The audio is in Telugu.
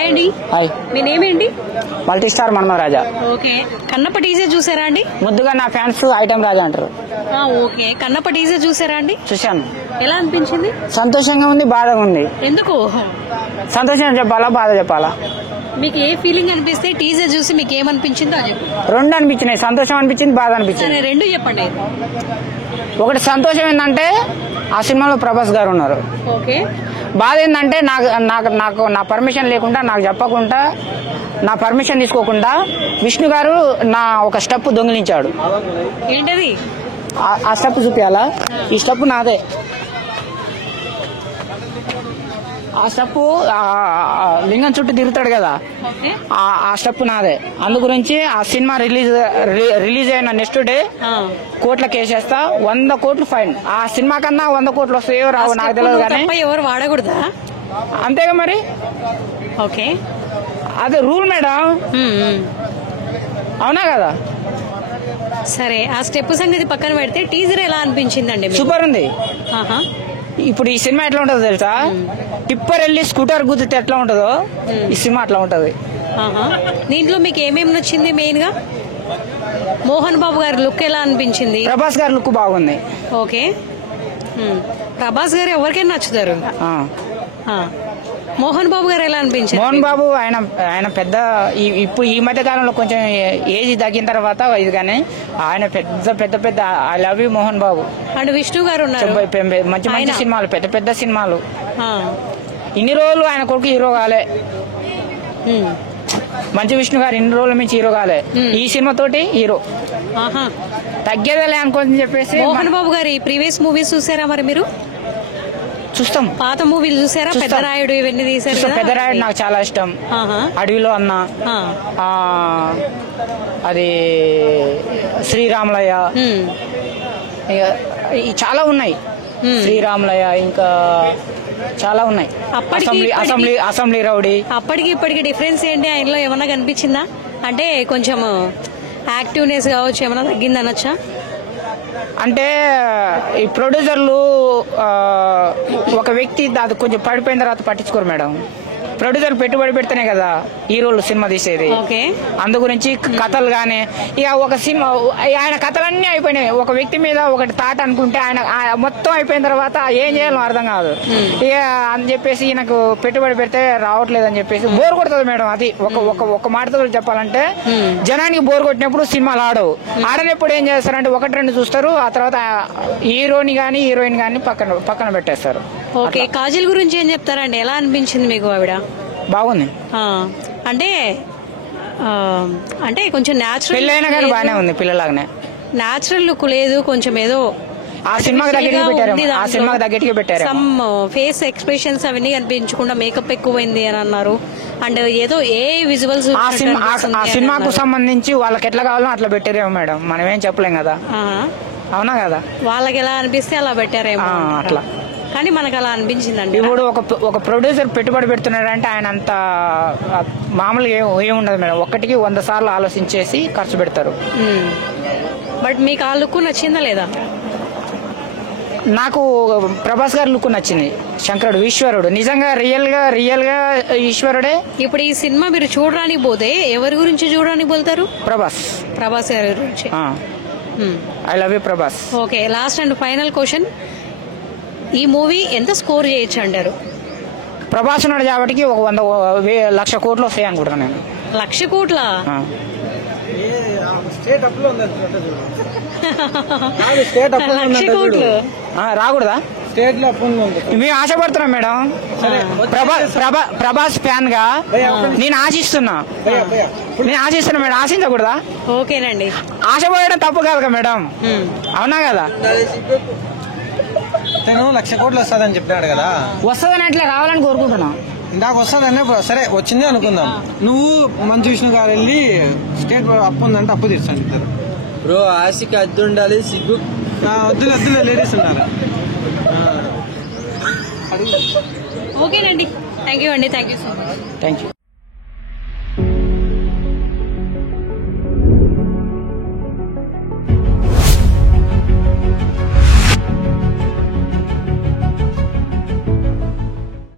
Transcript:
హాయ్ అండి. హాయ్. మీ నేమ్ ఏంటి? మల్టీ స్టార్ మన్మరాజా. ఓకే. కన్నప్ప టీజర్ చూసారా అండి? ముద్దుగా నా ఫ్యాన్స్ ఐటమ్ రాజా అంటారు. ఓకే. కన్నప్ప టీజర్ చూసారా అండి? చూశాను. ఎలా అనిపించింది? సంతోషంగా ఉంది, బాధగా ఉంది. ఎందుకు? సంతోషం చెప్పాలా, బాధ చెప్పాలా? మీకు ఏ ఫీలింగ్ అనిపిస్తే టీజర్ చూసి మీకు ఏమనిపించిందో అది చెప్పండి. రెండు అనిపించినాయి, సంతోషం అనిపించింది, బాధ అనిపించింది. సరే, రెండు చెప్పండి. ఒకటి సంతోషం ఏంటంటే ఆ సినిమాలో ప్రభాస్ గారు ఉన్నారు. ఓకే. బాధ ఏంటంటే నాకు నా పర్మిషన్ లేకుండా, నాకు చెప్పకుండా, నా పర్మిషన్ తీసుకోకుండా విష్ణు గారు నా ఒక స్టెప్ దొంగిలించాడు. ఏంటది? ఆ స్టెప్ చూపించాలా? ఈ స్టెప్ నాదే. ఆ స్టెప్ లింగం చుట్టూ తిరుగుతాడు కదా, ఆ స్టెప్ నాదే. అందు గురించి ఆ సినిమా రిలీజ్ అయిన నెక్స్ట్ డే కోట్ల కేసేస్తా, 100 కోట్లు ఫైన్. ఆ సినిమా కన్నా 100 కోట్లు వస్తాయో రావు నాకు తెలియదు కానీ ఎవరు వాడకూడదా? అంతేగా మరి. ఓకే, అదే రూల్ మేడం. అవునా కదా? సరే, ఆ స్టెప్ సంగతి పక్కన పెడితే టీజర్ ఎలా అనిపించిందండి? సూపర్ ఉంది. ఇప్పుడు ఈ సినిమా ఎట్లా ఉంటుందో తెలుసా? టిప్పర్ వెళ్ళి స్కూటర్ గుద్దితే ఎట్లా ఉంటుందో ఈ సినిమా అట్లా ఉంటది. దీంట్లో మీకు ఏమేమి నచ్చింది? మెయిన్ గా మోహన్ బాబు గారి లుక్ ఎలా అనిపించింది? ప్రభాస్ గారి లుక్ బాగుంది. ఓకే. ప్రభాస్ గారు ఎవరికైనా నచ్చుతారు. మోహన్ బాబు గారు ఎలా అనిపించారు? మోహన్ బాబు ఆయన పెద్ద ఇప్పుడు ఈ మధ్య కాలంలో కొంచెం ఏజ్ తగ్గిన తర్వాత ఇది కానీ ఆయన పెద్ద I love you Mohan Babu. And Vishnu గారు ఉన్నారు, మంచి మంచి సినిమాలు, పెద్ద సినిమాలు. ఇన్ని రోజులు ఆయన కొడుకు హీరో కాలే. మంచి విష్ణు గారు ఇన్ని రోజుల నుంచి హీరో కాలే. ఈ సినిమా తోటి హీరో తగ్గేదలే అనుకోని చెప్పేసి. మోహన్ బాబు గారి ప్రీవియస్ మూవీస్ చూసారా మరి మీరు? చూస్తాం. పాత మూవీలు చూసారా? పెద్దరాయుడు ఇవన్నీ తీసారు. పెద్దరాయుడు నాకు చాలా ఇష్టం. అడవిలో అన్న, అది శ్రీరాములయ్య, చాలా ఉన్నాయి. శ్రీరాములయ్య ఇంకా చాలా ఉన్నాయి. Assembly rowdy. అప్పటికి ఇప్పటికి డిఫరెన్స్ ఏంటి? ఆయనలో ఏమన్నా కనిపించిందా? అంటే కొంచెం యాక్టివ్నెస్ కావచ్చు, ఏమన్నా తగ్గింది అనొచ్చా? అంటే ఈ ప్రొడ్యూసర్లు ఒక వ్యక్తి అది కొంచెం పడిపోయిన తర్వాత పట్టించుకోరు మేడం. ప్రొడ్యూసర్ పెట్టుబడి పెడితేనే కదా హీరోలు సినిమా తీసేది. అందు గురించి కథలు గానీ ఇక ఒక సినిమా ఆయన కథలన్నీ అయిపోయినాయి. ఒక వ్యక్తి మీద ఒకటి తాట అనుకుంటే ఆయన మొత్తం అయిపోయిన తర్వాత ఏం చేయాలో అర్థం కాదు. ఇక అని చెప్పేసి ఈయనకు పెట్టుబడి పెడితే రావట్లేదు అని చెప్పేసి బోర్ కొడుతుంది మేడం. అది ఒక మాటతో చెప్పాలంటే జనానికి బోర్ కొట్టినప్పుడు సినిమాలు ఆడనప్పుడు ఏం చేస్తారంటే 1-2 చూస్తారు, ఆ తర్వాత హీరోని గానీ హీరోయిన్ గానీ పక్కన పెట్టేస్తారు. ఓకే, కాజల్ గురించి ఏం చెప్తారండి? ఎలా అనిపించింది మీకు ఆవిడ? బాగుంది. అంటే కొంచెం న్యాచురల్, పెళ్ళైనా కానీ బాగానే ఉంది, పిల్లలాగానే. న్యాచురల్ లుక్ లేదు, కొంచెం ఏదో ఆ సినిమాకి దగ్గరికి పెట్టారు. సమ్ ఫేస్ ఎక్స్ప్రెషన్స్ అవన్నీ కనిపించకుండా మేకప్ ఎక్కువైంది అని అన్నారు. అండ్ ఏదో ఏ విజువల్స్ ఆ సినిమాకు సంబంధించి వాళ్ళకి ఎట్లా కావాలో అట్లా పెట్టారేమో మేడం, మనం ఏం చెప్పలేం కదా. అవునా కదా? వాళ్ళకి ఎలా అనిపిస్తే అలా పెట్టారేమో అట్లా. కానీ మనకు అలా అనిపించిందండి. ఇప్పుడు ఒక ప్రొడ్యూసర్ పెట్టుబడి పెడుతున్నాడంటే ఆయన అంత మామూలుగా ఏముండదు మేడం. 1కి 100 సార్లు ఆలోచించేసి ఖర్చు పెడతారు. బట్ మీకు ఆ లుక్ నచ్చిందా లేదా? నాకు ప్రభాస్ గారి లుక్ నచ్చింది. శంకరుడు, ఈశ్వరుడు, నిజంగా రియల్ గా ఈశ్వరుడే. ఇప్పుడు ఈ సినిమా మీరు చూడడానికి పోతే ఎవరి గురించి చూడడానికి పోతారు? ప్రభాస్ గారి గురించి. I love you Prabhas. Okay, last and final question, ఈ మూవీ ఎంత స్కోర్ చేయొచ్చు అంటారు? ప్రభాస్ ఉన్నాడు కాబట్టి ఒక 100 కోట్లు వస్తాయి అనుకుంటున్నాను నేను. 1,00,000 కోట్ల? రాకూడదా? మేము ఆశపడుతున్నాం మేడం. ప్రభాస్ ఫ్యాన్ గా నేను ఆశిస్తున్నా మేడం. ఆశించకూడదా? ఓకేనండి. ఆశపడడం తప్పు కాదు కదా మేడం. అవునా కదా? తను 1,00,000 కోట్లు వస్తుందని చెప్పాడు కదా. వస్తుందని అట్లా రావాలని కోరుకుంటున్నా. ఇందాక వస్తుందనే సరే వచ్చింది అనుకుందాం. నువ్వు మంచి విష్ణు గారు వెళ్ళి స్టేట్ అప్పు ఉందంటే అప్పు తీర్చండి ఇద్దరు. బ్రో ఆశకి అద్దు ఉండాలి, సిగ్గు వద్దులే, లేడీస్ ఉన్నారు. ఓకేనండి, థ్యాంక్ యూ అండి. Thank you so much. Thank you.